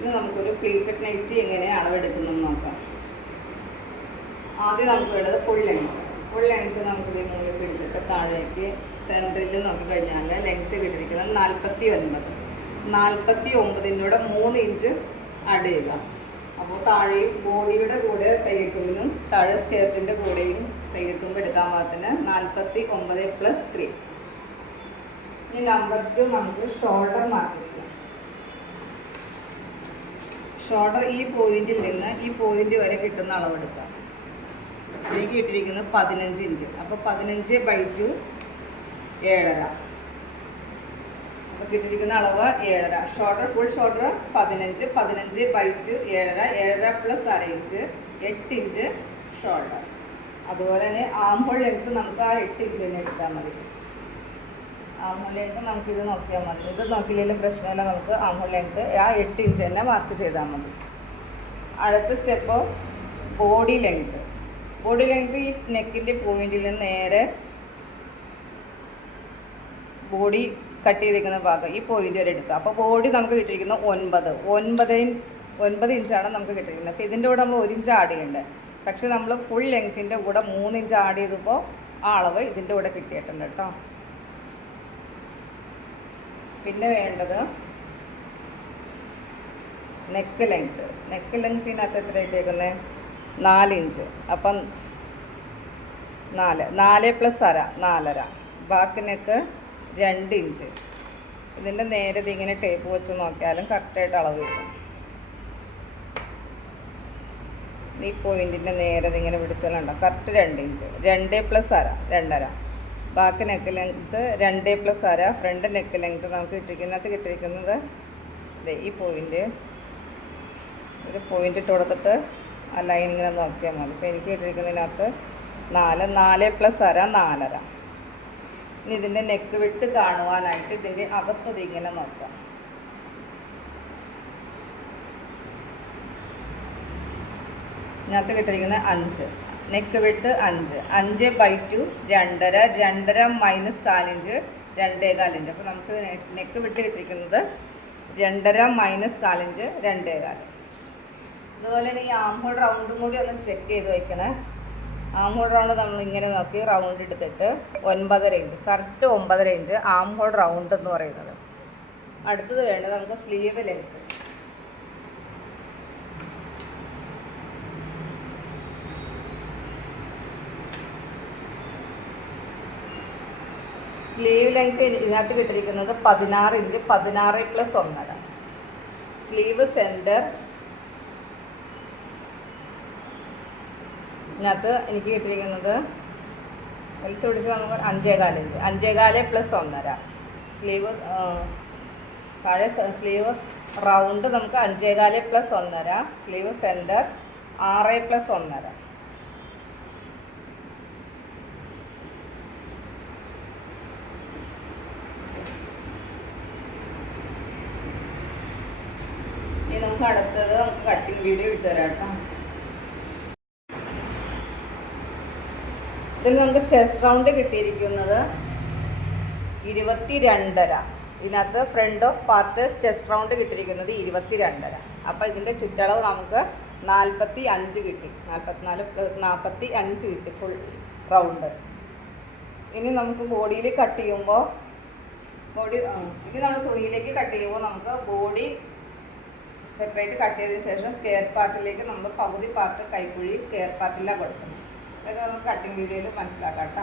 ഇനി നമുക്കൊരു pleated nightie എങ്ങനെ അളവെടുക്കുന്നതെന്ന് നോക്കാം. ആദ്യം നമുക്ക് വേണ്ടത് ഫുൾ ലെങ്ത്ത് നമുക്ക് ഇതിൽ മുകളിൽ പിടിച്ചിട്ട് താഴേക്ക് സെൻറ്ററിൽ നോക്കിക്കഴിഞ്ഞാൽ ലെങ്ത്ത് കിട്ടിയിരിക്കുന്നത് 49 3 ഇഞ്ച് ആഡ് ചെയ്യുക. അപ്പോൾ താഴെയും ബോഡിയുടെ കൂടെ തയ്യത്തുമ്പിനും താഴെ സ്കേർട്ടിൻ്റെ കൂടെയും തയ്യത്തുമ്പ് എടുക്കാൻ പാകത്തിന് 49 + 3. ഇനി നമ്പർ 2 നമുക്ക് ഷോൾഡർ മാർക്ക് ചെയ്യാം. ഷോൾഡർ ഈ പോയിന്റിൽ നിന്ന് ഈ പോയിന്റ് വരെ കിട്ടുന്ന അളവെടുക്കാം. എനിക്ക് കിട്ടിയിരിക്കുന്നത് 15 ഇഞ്ച്. അപ്പോൾ 15/2 7.5. അപ്പോൾ കിട്ടിയിരിക്കുന്ന അളവ് 7.5. ഷോൾഡർ ഫുൾ ഷോൾഡർ 15, 15/2 7.5, 7.5 + അര ഇഞ്ച് 8 ഇഞ്ച് ഷോൾഡർ. അതുപോലെ തന്നെ ആം ഹോൾ ലെങ്ത്ത് നമുക്ക് ആ 8 ഇഞ്ച് തന്നെ എടുത്താൽ മതി. ആം ഹോൾ ലെങ്ത്ത് നമുക്കിത് നോക്കിയാൽ മതി. ഇത് നോക്കിയില്ലെങ്കിലും പ്രശ്നമില്ല. നമുക്ക് ആം ഹോൾ ലെങ്ത്ത് ആ 8 ഇഞ്ച് തന്നെ മാർക്ക് ചെയ്താൽ മതി. അടുത്ത step body length. Body length ഈ നെക്കിൻ്റെ പോയിന്റിൽ നിന്ന് നേരെ ബോഡി കട്ട് ചെയ്തിരിക്കുന്ന ഭാഗം ഈ പോയിന്റ് വരെ എടുക്കുക. അപ്പോൾ ബോഡി നമുക്ക് കിട്ടിയിരിക്കുന്നത് 9 ഇഞ്ചാണ് നമുക്ക് കിട്ടിയിരിക്കുന്നത്. അപ്പോൾ ഇതിൻ്റെ കൂടെ നമ്മൾ 1 ഇഞ്ച് ആഡ് ചെയ്യേണ്ടത്. പക്ഷേ നമ്മൾ ഫുൾ ലെങ്ത്തിൻ്റെ കൂടെ 3 ഇഞ്ച് ആഡ് ചെയ്തപ്പോൾ ആ അളവ് ഇതിൻ്റെ കൂടെ കിട്ടിയിട്ടുണ്ട് കേട്ടോ. പിന്നെ വേണ്ടത് നെക്ക് ലെങ്ത്തിനകത്ത് എത്ര ഇട്ടേക്കുന്നത് 4 ഇഞ്ച്. അപ്പം 4 + അര 4.5. ബാക്കി നെക്ക് 2 ഇഞ്ച്. ഇതിൻ്റെ നേരെ ഇങ്ങനെ ടേപ്പ് വെച്ച് നോക്കിയാലും കറക്റ്റായിട്ട് അളവ് കിട്ടും. ഈ പോയിൻറ്റിൻ്റെ നേരെ ഇങ്ങനെ പിടിച്ചാലുണ്ടോ കറക്റ്റ് 2 ഇഞ്ച്. 2 + അര 2.5. ബാക്കി നെക്ക് ലെങ്ത്ത് 2 + അര. ഫ്രണ്ട് നെക്ക് ലെങ്ത്ത് നമുക്ക് കിട്ടിയിരിക്കുന്നത് ഈ പോയിൻ്റ് ഒരു പോയിൻ്റ് ഇട്ട് കൊടുത്തിട്ട് ആ ലൈൻ ഇങ്ങനെ നോക്കിയാൽ മതി. ഇപ്പോൾ എനിക്ക് കിട്ടിയിരിക്കുന്നതിനകത്ത് 4 + അര 4.5. ഇനി ഇതിൻ്റെ നെക്ക് വിട്ട് കാണുവാനായിട്ട് ഇതിൻ്റെ അകത്തത് ഇങ്ങനെ നോക്കാം. ഇതിനകത്ത് കിട്ടിയിരിക്കുന്നത് 5. നെക്ക് വിട്ട് 5. 5/2 2.5. 2.5 - 4 ഇഞ്ച് 2.25 ഇഞ്ച്. അപ്പോൾ നമുക്ക് നെക്ക് വിട്ട് കിട്ടിയിരിക്കുന്നത് 2.5 - 4 ഇഞ്ച് 2.25. അതുപോലെ തന്നെ ഈ ആം ഹോൾ റൗണ്ടും കൂടി ഒന്ന് ചെക്ക് ചെയ്ത് വയ്ക്കണേ. ആം ഹോൾ റൗണ്ട് നമ്മൾ ഇങ്ങനെ നോക്കി റൗണ്ട് എടുത്തിട്ട് 9.5 inch, correct 9.5 inch arm hole round എന്ന് പറയുന്നത്. അടുത്തത് വേണ്ടത് നമുക്ക് സ്ലീവ് ലെങ്ത്ത്. സ്ലീവ് ലെങ്ത്ത് ഇതിനകത്ത് കിട്ടിയിരിക്കുന്നത് 16 ഇഞ്ച് 16 + 1.5. സ്ലീവ് സെൻറ്റർ ഇതിനകത്ത് എനിക്ക് കിട്ടിയിരിക്കുന്നത് വലിച്ചു പിടിച്ച് നമുക്ക് 5.25 ഇഞ്ച് 5.25 + 1.5. സ്ലീവ് താഴെ സ്ലീവ് റൗണ്ട് നമുക്ക് 5.25 + 1.5. Sleeve centre 6 + 1.5. ഇനി നമുക്ക് അടുത്തത് നമുക്ക് കട്ടിങ് വീഡിയോ ഇട്ടുതരാം കേട്ടോ. ഇതിൽ നമുക്ക് ചെസ്റ്റ് റൗണ്ട് കിട്ടിയിരിക്കുന്നത് 22.5. ഇതിനകത്ത് front of part chest round കിട്ടിയിരിക്കുന്നത് 22.5. അപ്പോൾ ഇതിൻ്റെ ചുറ്റളവ് നമുക്ക് 45 കിട്ടി. 45 കിട്ടി ഫുൾ റൗണ്ട്. ഇനി നമുക്ക് ബോഡിയിൽ കട്ട് ചെയ്യുമ്പോൾ ഇനി നമ്മൾ തുണിയിലേക്ക് കട്ട് ചെയ്യുമ്പോൾ നമുക്ക് ബോഡി സെപ്പറേറ്റ് കട്ട് ചെയ്തതിന് ശേഷം സ്കെയർ പാർട്ടിലേക്ക് നമ്മൾ പകുതി പാർട്ട് കൈക്കുഴി സ്കെയർ പാർട്ടിലാണ് കൊടുക്കുന്നത്. ഇതൊക്കെ നമുക്ക് കട്ടിങ് വീഡിയോയിൽ മനസ്സിലാക്കാം കേട്ടോ.